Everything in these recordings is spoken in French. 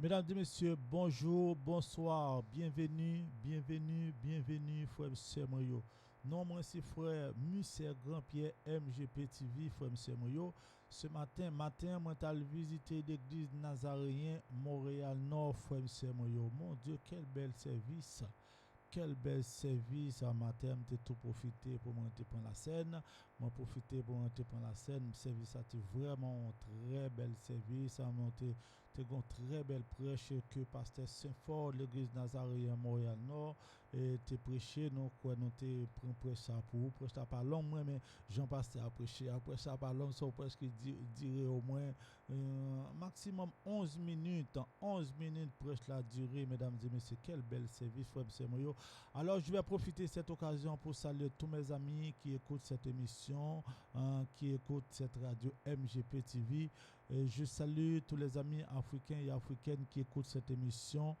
Mesdames et messieurs, bonjour, bonsoir, bienvenue, frère M. Moyo. Non, moi c'est frère Musser Grand-Pierre MGP TV, frère M. Moyo. Ce matin, moi t'ai visité l'église Nazaréen Montréal Nord, frère M. Moyo. Mon Dieu, quel bel service! Quel bel service en matin, j'ai tout profité pour monter prendre la scène. Moi profité pour monter prendre la scène. Le service a été vraiment un très bel service. T'es une très belle prêche que pasteur Saint-Fort, l'église Nazaréen Montréal Nord, et t'es prêché, nous quoi nous t'es prêché ça pour vous. Prêche ça pas long, moi, mais Jean Pasteur a prêché. Après ça pas long, ça presque dirait au moins maximum 11 minutes. 11 minutes prêche la durée, mesdames et messieurs. Quel bel service, frère M. Moyo. Alors, je vais profiter de cette occasion pour saluer tous mes amis qui écoutent cette émission, qui écoutent cette radio MGP TV. Et je salue tous les amis africains et africaines qui écoutent cette émission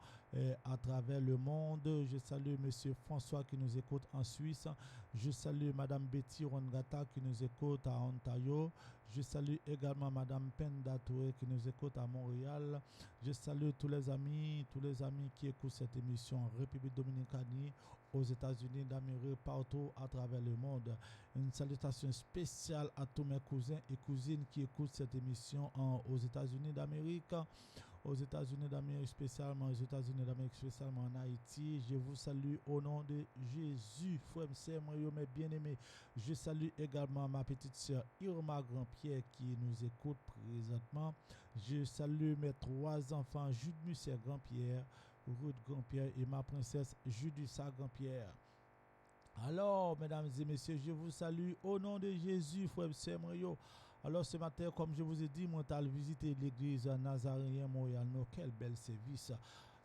à travers le monde. Je salue Monsieur François qui nous écoute en Suisse. Je salue Madame Betty Rongata qui nous écoute à Ontario. Je salue également Madame Penda Touré qui nous écoute à Montréal. Je salue tous les amis qui écoutent cette émission en République Dominicaine, aux États-Unis d'Amérique, partout à travers le monde. Une salutation spéciale à tous mes cousins et cousines qui écoutent cette émission aux États-Unis d'Amérique, spécialement aux États-Unis d'Amérique, spécialement en Haïti. Je vous salue au nom de Jésus, frère, moi, mes bien-aimés. Je salue également ma petite sœur Irma Grand-Pierre qui nous écoute présentement. Je salue mes 3 enfants, Jude Musset Grand-Pierre, Ruth Grand-Pierre et ma princesse Judusa Grand-Pierre. Alors, mesdames et messieurs, je vous salue au nom de Jésus, frère Moyo. Alors, ce matin, comme je vous ai dit, moi, j'ai visité l'église Nazaréen Montréal. Quel bel service!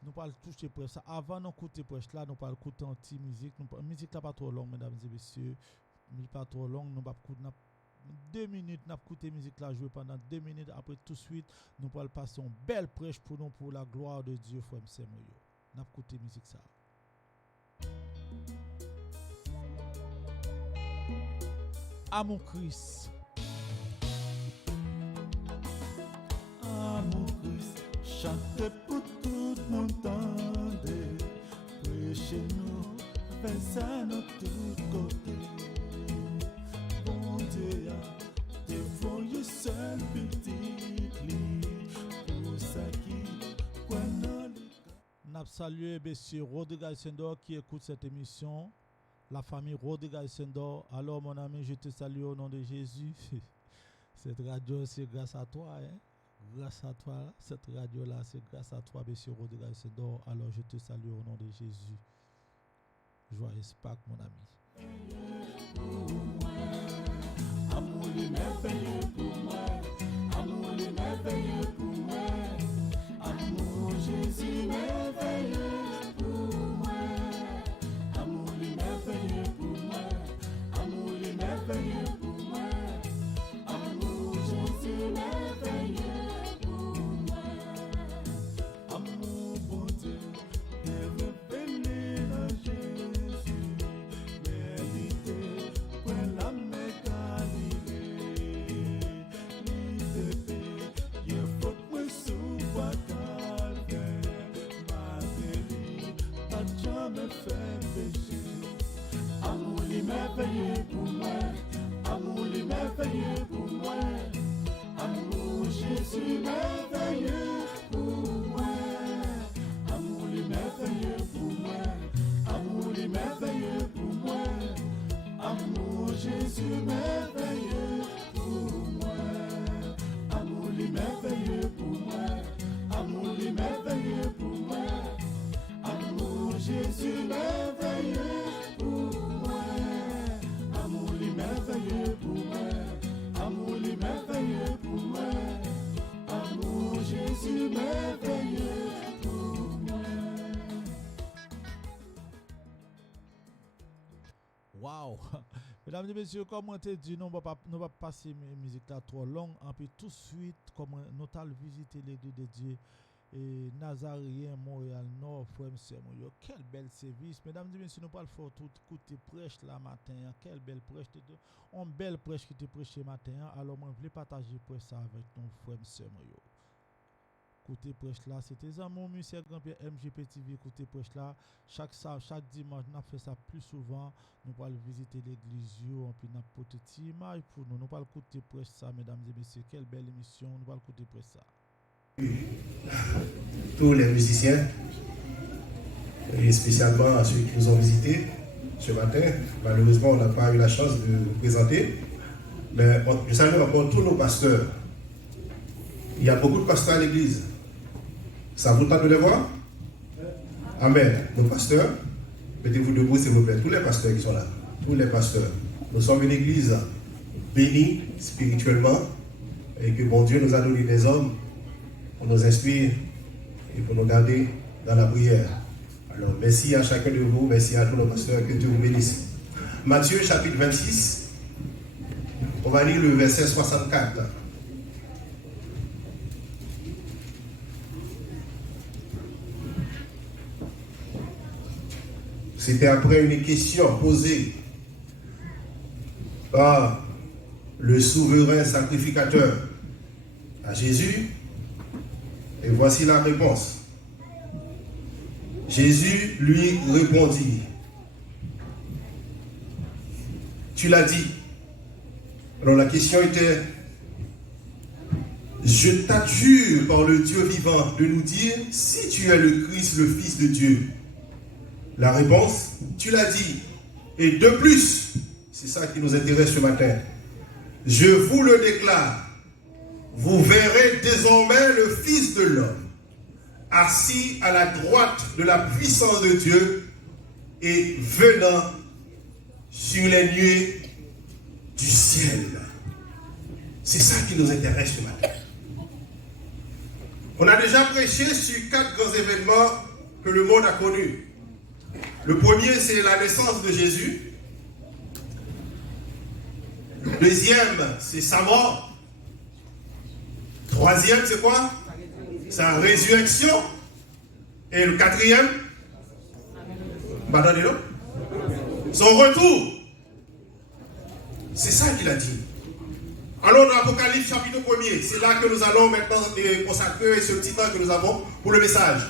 Nous parlons toucher presse. Avant d'écouter presse là, nous parlons écouter un petit musique. La musique n'est pas trop longue, mesdames et messieurs. Mais pas trop longue. Nous parlons 2 minutes, nous écouté musique là jouer pendant 2 minutes. Après, tout de suite, nous parlons passer une belle prêche pour nous, pour la gloire de Dieu, frère Moyo. Nous écouté musique ça. Amour Christ. Amour Christ, chante pour tout le monde tende. Prêchez-nous, fais ça de tous côtés. Bon Dieu, dévoyez seul petit lit. Pour ça qui, quoi non. Nous saluons M. Rodriguez Sendor qui écoute cette émission. La famille Rodriguez Sendor. Alors, mon ami, je te salue au nom de Jésus. Cette radio, c'est grâce à toi. Hein? Grâce à toi, cette radio-là, c'est grâce à toi, M. Rodriguez Sendor. Alors, je te salue au nom de Jésus. Joyeux Pâques, mon ami. Amour est merveilleux pour moi. Amour est merveilleux pour moi. Amour Jésus merveilleux pour moi. Amour est merveilleux pour moi. Amour est merveilleux pour moi. Amour Jésus merveilleux pour moi. Amour bon Dieu est révélé dans Jésus. Mérité pour la Galilée. L'idée, il faut que sous calvaire. Ma délit, pas jamais fait péché. Amour est merveilleux pour moi. Amour est merveilleux pour moi. Amour Jésus merveilleux pour moi. Amour est merveilleux pour moi. Amour est merveilleux pour moi. Amour Jésus merveilleux pour moi. Amour est merveilleux pour moi. Amour est merveilleux pour moi. Amour Jésus merveilleux pour moi. Amour est merveilleux pour moi. Amour est merveilleux pour moi. Amour Jésus merveilleux pour moi. Waouh! Mesdames et messieurs, comme on t'a dit, nous ne va pas passer la musique là trop longue. Et puis tout de suite, comme nous allons visiter l'église de Dieu et Nazaréen Montréal Nord, frère Moyo. Quel bel service. Mesdames et messieurs, nous parlons fort tout côté prêche là matin. Quelle belle prêche. Une belle prêche qui te prêché matin. Alors, moi, je voulais partager prêche ça avec nous, frère Moyo. côté prêche là. C'était Zamon Monsieur Grand-Père MGP TV côté prêche là. Chaque dimanche, nous fait ça plus souvent. Nous allons visiter l'église, on peut nous porter une image pour nous. Nous allons côté prêche ça, mesdames et messieurs. Quelle belle émission. Nous allons côté prêche ça. Tous les musiciens, et spécialement à ceux qui nous ont visités ce matin. Malheureusement, on n'a pas eu la chance de vous présenter. Mais je salue encore tous nos pasteurs. Il y a beaucoup de pasteurs à l'église. Ça vous tente de les voir? Amen. Nos pasteurs, mettez-vous debout s'il vous plaît. Tous les pasteurs qui sont là. Tous les pasteurs. Nous sommes une église bénie spirituellement et que bon Dieu nous a donné des hommes pour nous inspirer et pour nous garder dans la prière. Alors, merci à chacun de vous, merci à tous nos pasteurs, que Dieu vous bénisse. Matthieu chapitre 26. On va lire le verset 64. C'était après une question posée par le souverain sacrificateur à Jésus. Et voici la réponse. Jésus lui répondit, tu l'as dit. Alors la question était, je t'adjure par le Dieu vivant de nous dire si tu es le Christ, le Fils de Dieu. La réponse, tu l'as dit. Et de plus, c'est ça qui nous intéresse ce matin, je vous le déclare, vous verrez désormais le Fils de l'homme assis à la droite de la puissance de Dieu et venant sur les nuées du ciel. C'est ça qui nous intéresse ce matin. On a déjà prêché sur 4 grands événements que le monde a connus. Le premier, c'est la naissance de Jésus. Le deuxième, c'est sa mort. Troisième, c'est quoi? Sa résurrection. Et le quatrième, son retour. C'est ça qu'il a dit. Alors dans l'Apocalypse chapitre 1er, c'est là que nous allons maintenant consacrer ce petit temps que nous avons pour le message.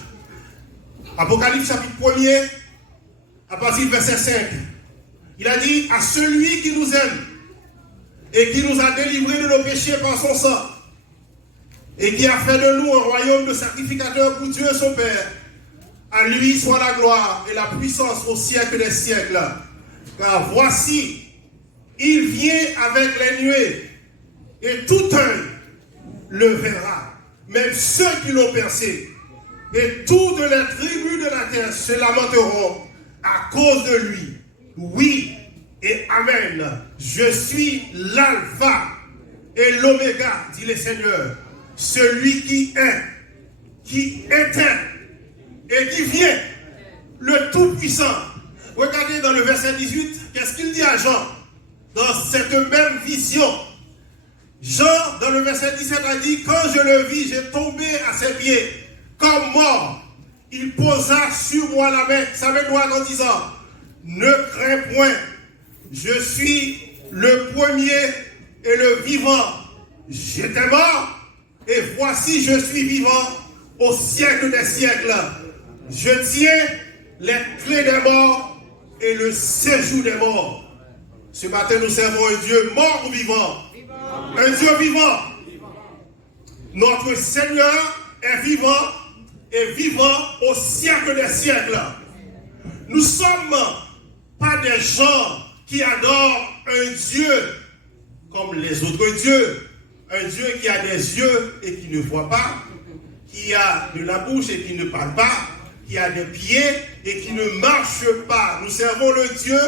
Apocalypse chapitre 1er, à partir du verset 5. Il a dit, à celui qui nous aime et qui nous a délivrés de nos péchés par son sang et qui a fait de nous un royaume de sacrificateurs pour Dieu son Père, à lui soit la gloire et la puissance au siècle des siècles. Car voici, il vient avec les nuées, et tout œil le verra, même ceux qui l'ont percé. Et toutes les tribus de la terre se lamenteront à cause de lui. Oui et Amen. Je suis l'alpha et l'oméga, dit le Seigneur, celui qui est, qui était et qui vient, le Tout-Puissant. Regardez dans le verset 18, qu'est-ce qu'il dit à Jean dans cette même vision. Jean, dans le verset 17, a dit, quand je le vis, j'ai tombé à ses pieds, comme mort. Il posa sur moi la main, sa main droite en disant, ne crains point, je suis le premier et le vivant. J'étais mort, et voici je suis vivant au siècle des siècles. Je tiens les clés des morts et le séjour des morts. Ce matin, nous servons un Dieu mort ou vivant. Un Dieu vivant. Notre Seigneur est vivant et vivant au siècle des siècles. Nous ne sommes pas des gens qui adorent un Dieu comme les autres dieux. Un Dieu qui a des yeux et qui ne voit pas, qui a de la bouche et qui ne parle pas, qui a des pieds et qui ne marche pas. Nous servons le Dieu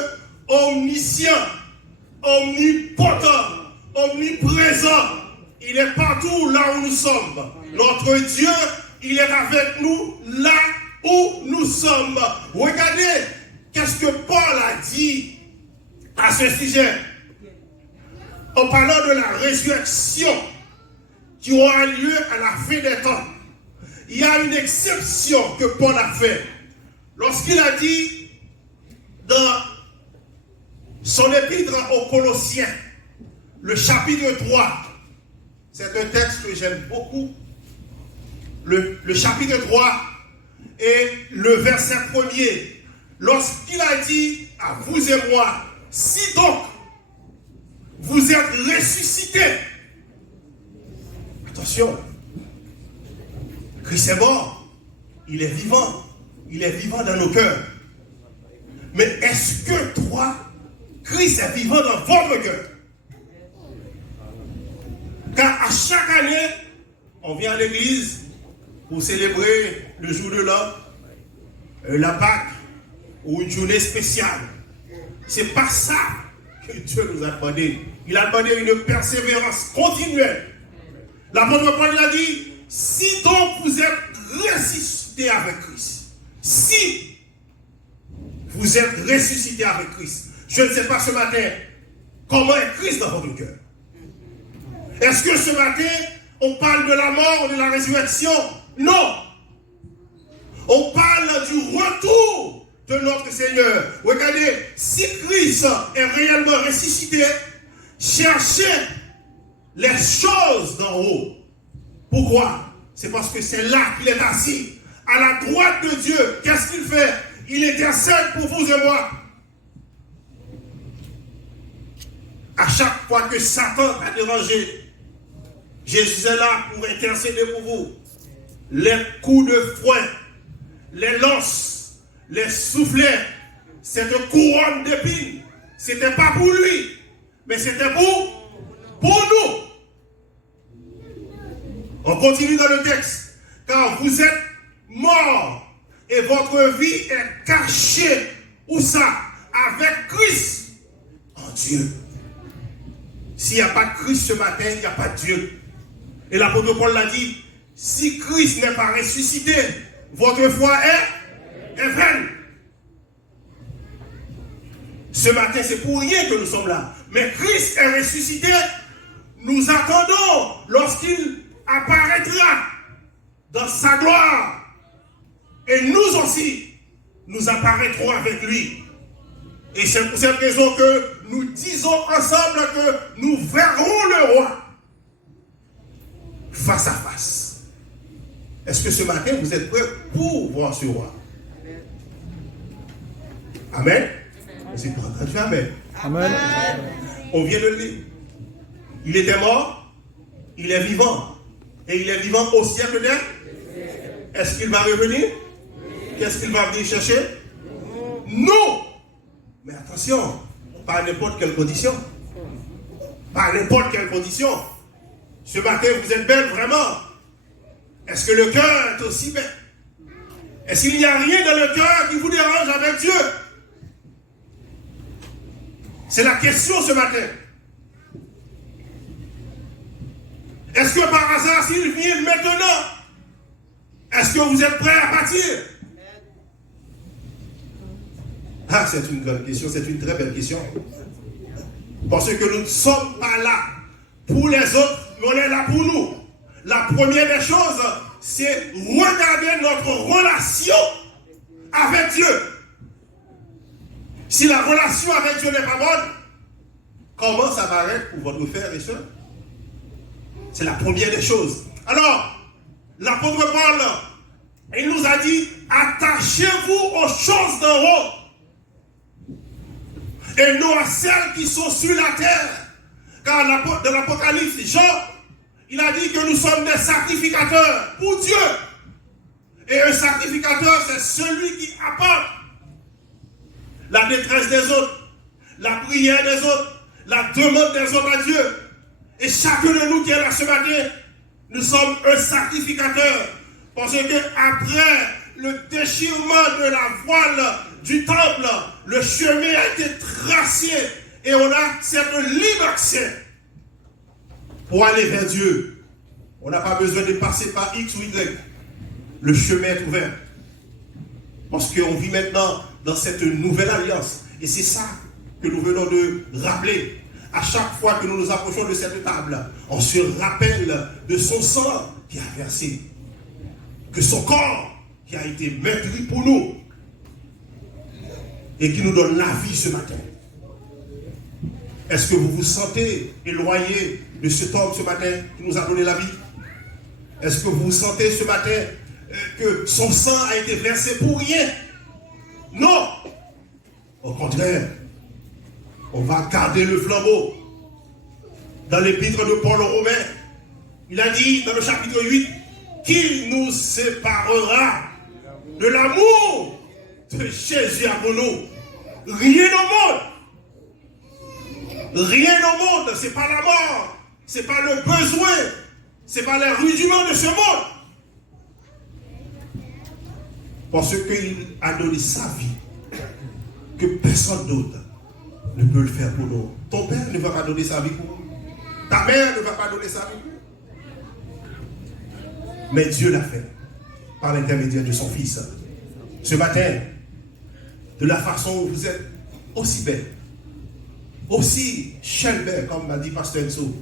omniscient, omnipotent, omniprésent. Il est partout là où nous sommes. Notre Dieu, il est avec nous là où nous sommes. Regardez, qu'est-ce que Paul a dit à ce sujet. En parlant de la résurrection qui aura lieu à la fin des temps. Il y a une exception que Paul a fait. Lorsqu'il a dit dans son épître aux Colossiens, le chapitre 3, c'est un texte que j'aime beaucoup. le chapitre 3 et le verset 1er, lorsqu'il a dit à vous et moi, si donc vous êtes ressuscités, attention, Christ est mort, il est vivant dans nos cœurs. Mais est-ce que toi, Christ est vivant dans votre cœur? Car à chaque année, on vient à l'église pour célébrer le jour de l'an, la Pâque ou une journée spéciale. C'est pas ça que Dieu nous a demandé. Il a demandé une persévérance continuelle. L'apôtre Paul a dit, si donc vous êtes ressuscité avec Christ, si vous êtes ressuscité avec Christ, je ne sais pas ce matin comment est Christ dans votre cœur. Est-ce que ce matin, on parle de la mort, de la résurrection? Non. On parle du retour de notre Seigneur. Regardez, si Christ est réellement ressuscité, cherchez les choses d'en haut. Pourquoi? C'est parce que c'est là qu'il est assis, à la droite de Dieu. Qu'est-ce qu'il fait? Il intercède pour vous et moi. À chaque fois que Satan a dérangé, Jésus est là pour intercéder pour vous. Les coups de fouet, les lances, les soufflets, cette couronne d'épines, c'était pas pour lui, mais c'était pour nous. On continue dans le texte. Car vous êtes morts et votre vie est cachée. Où ça? Avec Christ en Dieu. S'il n'y a pas de Christ ce matin, il n'y a pas de Dieu. Et l'apôtre Paul l'a dit, si Christ n'est pas ressuscité, votre foi est vaine. Ce matin, c'est pour rien que nous sommes là. Mais Christ est ressuscité. Nous attendons lorsqu'il apparaîtra dans sa gloire. Et nous aussi, nous apparaîtrons avec lui. Et c'est pour cette raison que nous disons ensemble que nous verrons le roi face à face. Est-ce que ce matin, vous êtes prêts pour voir ce roi? Amen. C'est pas entendu, amen. Amen. On vient de le lire. Il était mort, il est vivant. Et il est vivant au siècle dernier. Est-ce qu'il va revenir? Qu'est-ce qu'il va venir chercher? Non. Mais attention, pas à n'importe quelle condition. Pas à n'importe quelle condition. Ce matin, vous êtes belle vraiment. Est-ce que le cœur est aussi belle? Est-ce qu'il n'y a rien dans le cœur qui vous dérange avec Dieu? C'est la question ce matin. Est-ce que par hasard, s'il vient maintenant, est-ce que vous êtes prêts à partir? Ah, c'est une grande question, c'est une très belle question. Parce que nous ne sommes pas là pour les autres, mais on est là pour nous. La première des choses, c'est regarder notre relation avec Dieu. Si la relation avec Dieu n'est pas bonne, comment ça va être pour votre frère et soeur? C'est la première des choses. Alors, l'apôtre Paul, il nous a dit, attachez-vous aux choses d'en haut et non à celles qui sont sur la terre. Car dans l'Apocalypse, Jean, il a dit que nous sommes des sacrificateurs pour Dieu. Et un sacrificateur, c'est celui qui apporte la détresse des autres, la prière des autres, la demande des autres à Dieu. Et chacun de nous qui est là ce matin, nous sommes un sacrificateur. Parce que après le déchirement de la voile du temple, le chemin a été tracé et on a cette libre accès pour aller vers Dieu. On n'a pas besoin de passer par X ou Y. Le chemin est ouvert. Parce qu'on vit maintenant dans cette nouvelle alliance. Et c'est ça que nous venons de rappeler. À chaque fois que nous nous approchons de cette table, on se rappelle de son sang qui a versé. Que son corps qui a été meurtri pour nous. Et qui nous donne la vie ce matin. Est-ce que vous vous sentez éloigné de cet homme ce matin qui nous a donné la vie? Est-ce que vous sentez ce matin que son sang a été versé pour rien? Non. Au contraire, on va garder le flambeau. Dans l'épître de Paul aux Romains, il a dit dans le chapitre 8 qu'il nous séparera de l'amour de Jésus pour nous. Rien au monde. Rien au monde. Ce n'est pas la mort. Ce n'est pas le besoin. Ce n'est pas les rudiments de ce monde. Parce qu'il a donné sa vie. Que personne d'autre ne peut le faire pour nous. Ton père ne va pas donner sa vie pour nous. Ta mère ne va pas donner sa vie. Mais Dieu l'a fait par l'intermédiaire de son Fils. Ce matin, de la façon où vous êtes aussi belle, aussi belle, comme m'a dit Pasteur Enzo.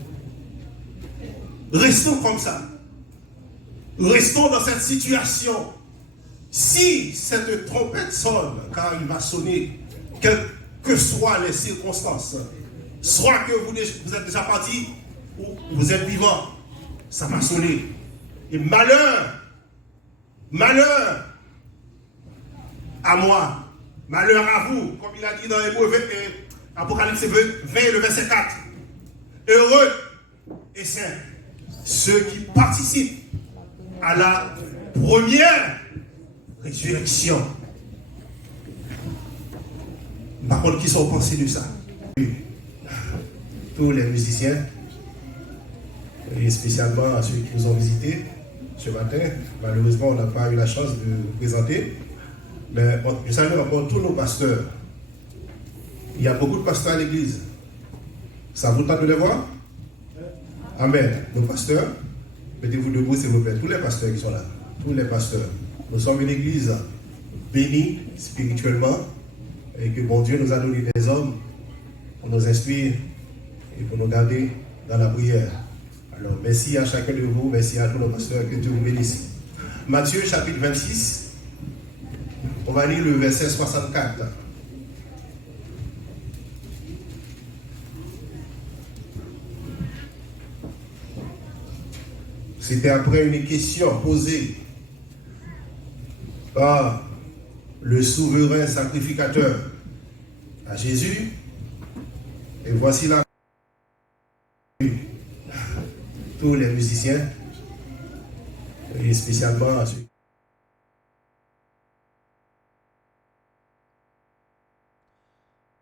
Restons comme ça. Restons dans cette situation. Si cette trompette sonne, car il va sonner, quelles que soient les circonstances, soit que vous êtes déjà parti ou vous êtes vivant, ça va sonner. Et malheur à moi, malheur à vous, comme il a dit dans Apocalypse 20, le verset 4. Heureux et saints, ceux qui participent à la première résurrection. Par contre, qui sont pensés de ça? Tous les musiciens, et spécialement à ceux qui nous ont visités ce matin. Malheureusement, on n'a pas eu la chance de vous présenter. Mais je salue encore tous nos pasteurs. Il y a beaucoup de pasteurs à l'église. Ça vous tente de les voir? Amen. Nos pasteurs, mettez-vous debout s'il vous plaît. Tous les pasteurs qui sont là. Tous les pasteurs. Nous sommes une église bénie spirituellement et que bon Dieu nous a donné des hommes pour nous instruire et pour nous garder dans la prière. Alors, merci à chacun de vous, merci à tous nos pasteurs, que Dieu vous bénisse. Matthieu chapitre 26, on va lire le verset 64. C'était après une question posée par le souverain sacrificateur à Jésus. Et voici la tous les musiciens, et spécialement à ceux.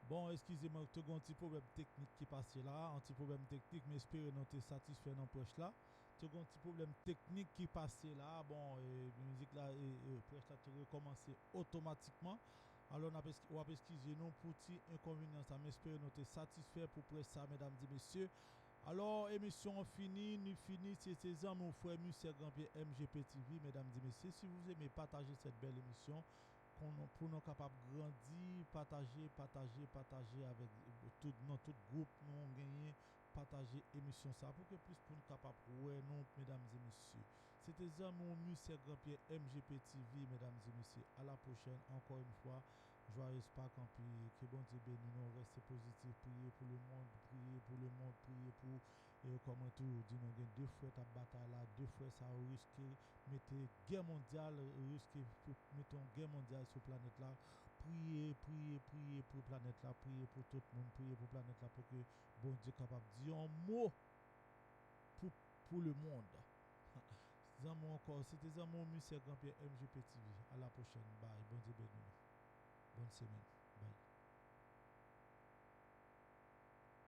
Bon, excusez-moi, tu as un petit problème technique qui passe là, un petit problème technique, mais j'espère que tu es satisfait dans l'approche là. Tu as un petit problème technique qui passe là, bon, la musique là, l'approche là, tu recommence automatiquement. Alors, on va excuser nous pour petit inconvénient, mais j'espère que tu es satisfait pour presse ça, mesdames et messieurs. Alors, émission finie, nous finissons, c'est ça, mon frère Monsieur Grand-Pierre MGP TV, mesdames et messieurs. Si vous aimez partager cette belle émission, pour nous capables de grandir, partager avec tout groupe, nous gagner, partager émission ça, pour que plus pour nous capables de nous, mesdames et messieurs. C'était ça, mon Monsieur Grand-Pierre MGP TV, mesdames et messieurs. À la prochaine, encore une fois. Joyeuse Pâques, que bon Dieu bénisse nous, restez positifs, priez pour le monde, priez pour, comment tout, dit nous, deux fois ta bataille là, deux fois ça risque, mettez guerre mondiale, risque, mettons guerre mondiale sur la planète là, priez pour la planète là, priez pour tout le monde, priez pour la planète là, pour que bon Dieu capable de dire un mot pour le monde. C'était Zamo Monsieur Grand-Pierre MGP TV. À la prochaine. Bye. Bon Dieu béni. Bonne semaine.